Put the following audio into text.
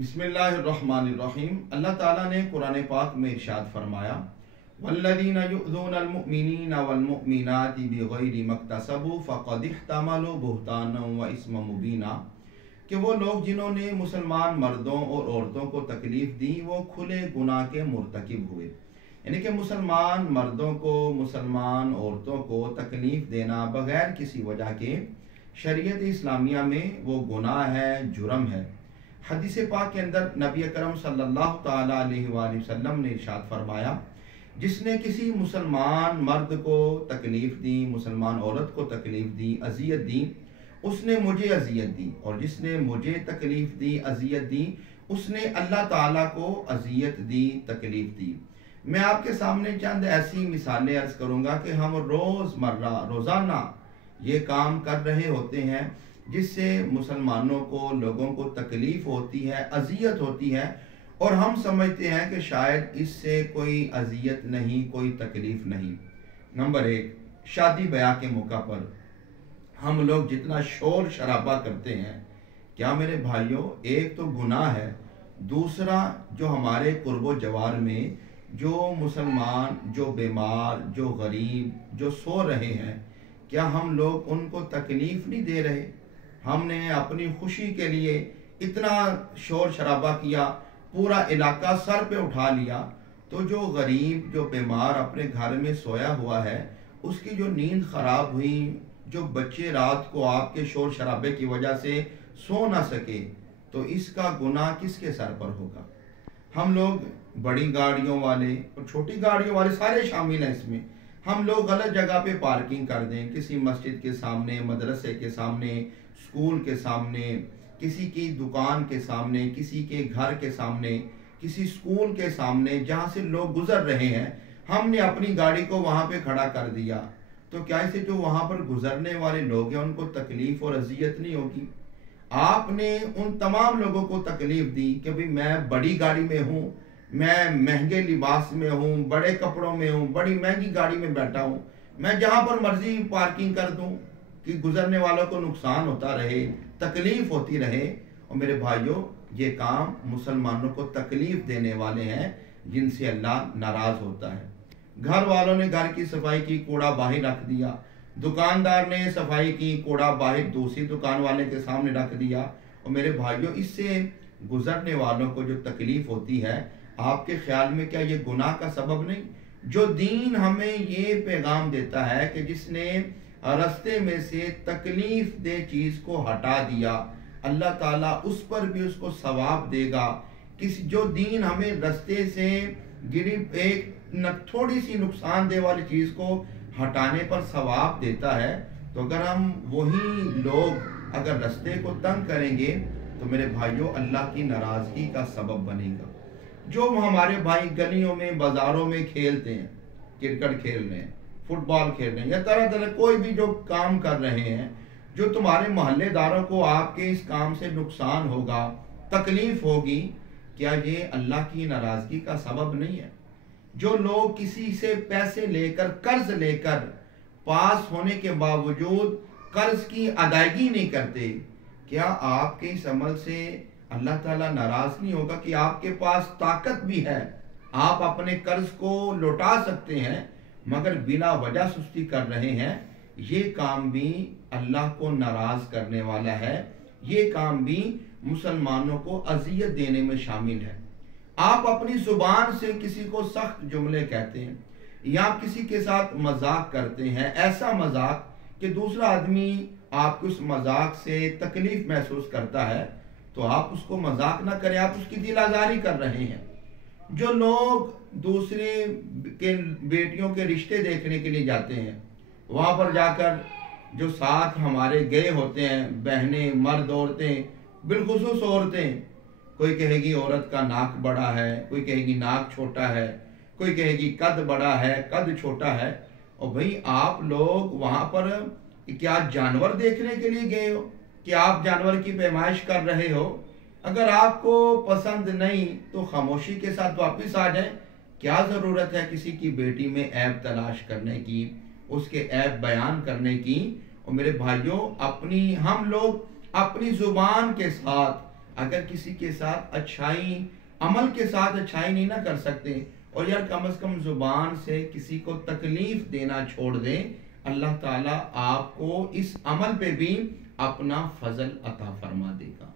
बिस्मिल्लाहिर्रहमानिर्रहीम। अल्लाह ताला ने कुरान पाक में इरशाद फरमाया, वल्लज़ीना युज़ूनल मुअमिनीना वल मुअमिनाति बिग़ैरि मक्तसबू फ़क़द इह्तमलू बुहतानन व इस्मम मुबीना, कि वो लोग जिन्होंने मुसलमान मर्दों और औरतों को तकलीफ़ दी वो खुले गुनाह के मुर्तकिब हुए। यानी कि मुसलमान मर्दों को, मुसलमान औरतों को तकलीफ़ देना बग़ैर किसी वजह के शरीयत इस्लामिया में वो गुनाह है, जुर्म है। हदीस पाक के अंदर नबी अकरम सल्लल्लाहु ताला अलैहि वसल्लम ने इरशाद फरमाया, जिसने किसी मुसलमान मर्द को तकलीफ़ दी, मुसलमान औरत को तकलीफ़ दी, अजियत दी, उसने मुझे अजियत दी, और जिसने मुझे तकलीफ़ दी, अजियत दी, उसने अल्लाह ताला को अजियत दी, तकलीफ़ दी। मैं आपके सामने चंद ऐसी मिसालें अर्ज़ करूँगा कि हम रोज़ाना ये काम कर रहे होते हैं जिससे मुसलमानों को, लोगों को तकलीफ़ होती है, अजियत होती है, और हम समझते हैं कि शायद इससे कोई अजियत नहीं, कोई तकलीफ़ नहीं। नंबर एक, शादी ब्याह के मौका पर हम लोग जितना शोर शराबा करते हैं, क्या मेरे भाइयों, एक तो गुनाह है, दूसरा जो हमारे कुर्बो जवार में जो मुसलमान, जो बीमार, जो गरीब, जो सो रहे हैं, क्या हम लोग उनको तकलीफ़ नहीं दे रहे? हमने अपनी खुशी के लिए इतना शोर शराबा किया, पूरा इलाका सर पे उठा लिया, तो जो गरीब, जो बीमार अपने घर में सोया हुआ है, उसकी जो नींद ख़राब हुई, जो बच्चे रात को आपके शोर शराबे की वजह से सो ना सके, तो इसका गुनाह किसके सर पर होगा? हम लोग बड़ी गाड़ियों वाले और छोटी गाड़ियों वाले सारे शामिल हैं इसमें। हम लोग गलत जगह पे पार्किंग कर दें, किसी मस्जिद के सामने, मदरसे के सामने, स्कूल के सामने, किसी की दुकान के सामने, किसी के घर के सामने, किसी स्कूल के सामने जहाँ से लोग गुजर रहे हैं, हमने अपनी गाड़ी को वहाँ पे खड़ा कर दिया, तो क्या इससे जो वहाँ पर गुजरने वाले लोग हैं उनको तकलीफ़ और अजियत नहीं होगी? आपने उन तमाम लोगों को तकलीफ़ दी कि भाई मैं बड़ी गाड़ी में हूँ, मैं महंगे लिबास में हूँ, बड़े कपड़ों में हूँ, बड़ी महंगी गाड़ी में बैठा हूँ, मैं जहाँ पर मर्जी पार्किंग कर दूँ कि गुजरने वालों को नुकसान होता रहे, तकलीफ़ होती रहे। और मेरे भाइयों, ये काम मुसलमानों को तकलीफ़ देने वाले हैं जिनसे अल्लाह नाराज़ होता है। घर वालों ने घर की सफाई की, कूड़ा बाहर रख दिया, दुकानदार ने सफाई की, कूड़ा बाहर दूसरी दुकान वाले के सामने रख दिया। और मेरे भाइयों, इससे गुजरने वालों को जो तकलीफ़ होती है, आपके ख्याल में क्या ये गुनाह का सबब नहीं? जो दीन हमें ये पैगाम देता है कि जिसने रास्ते में से तकलीफ दे चीज़ को हटा दिया, अल्लाह ताला उस पर भी उसको सवाब देगा। किसी जो दीन हमें रास्ते से गिरी एक थोड़ी सी नुकसानदेह वाली चीज़ को हटाने पर सवाब देता है, तो अगर हम वही लोग अगर रास्ते को तंग करेंगे तो मेरे भाइयों, अल्लाह की नाराज़गी का सबब बनेगा। जो हमारे भाई गलियों में, बाज़ारों में खेलते हैं, क्रिकेट खेल रहे हैं, फुटबॉल खेल रहे हैं, या तरह तरह कोई भी जो काम कर रहे हैं, जो तुम्हारे मोहल्लेदारों को आपके इस काम से नुकसान होगा, तकलीफ़ होगी, क्या ये अल्लाह की नाराज़गी का सबब नहीं है? जो लोग किसी से पैसे लेकर, कर्ज लेकर, पास होने के बावजूद कर्ज की अदायगी नहीं करते, क्या आपके इस अमल से अल्लाह ताला नाराज़ नहीं होगा? कि आपके पास ताकत भी है, आप अपने कर्ज को लौटा सकते हैं, मगर बिला वजह सुस्ती कर रहे हैं, ये काम भी अल्लाह को नाराज़ करने वाला है, ये काम भी मुसलमानों को अजियत देने में शामिल है। आप अपनी ज़ुबान से किसी को सख्त जुमले कहते हैं, या आप किसी के साथ मजाक करते हैं, ऐसा मजाक कि दूसरा आदमी आपको उस मजाक से तकलीफ महसूस करता है, तो आप उसको मजाक ना करें, आप उसकी दिल आज़ारी कर रहे हैं। जो लोग दूसरे के बेटियों के रिश्ते देखने के लिए जाते हैं, वहाँ पर जाकर जो साथ हमारे गए होते हैं, बहनें, मर्द, औरतें, बिलखुसूस औरतें, कोई कहेगी औरत का नाक बड़ा है, कोई कहेगी नाक छोटा है, कोई कहेगी कद बड़ा है, कद छोटा है। और भाई, आप लोग वहाँ पर क्या जानवर देखने के लिए गए हो कि आप जानवर की पैमाइश कर रहे हो? अगर आपको पसंद नहीं तो खामोशी के साथ वापस आ जाए। क्या ज़रूरत है किसी की बेटी में ऐब तलाश करने की, उसके ऐब बयान करने की? और मेरे भाइयों, हम लोग अपनी ज़ुबान के साथ अगर किसी के साथ अच्छाई, अमल के साथ अच्छाई नहीं ना कर सकते, और यार कम से कम जुबान से किसी को तकलीफ देना छोड़ दें, अल्लाह ताला आपको इस अमल पे भी अपना फजल अता फरमा देगा।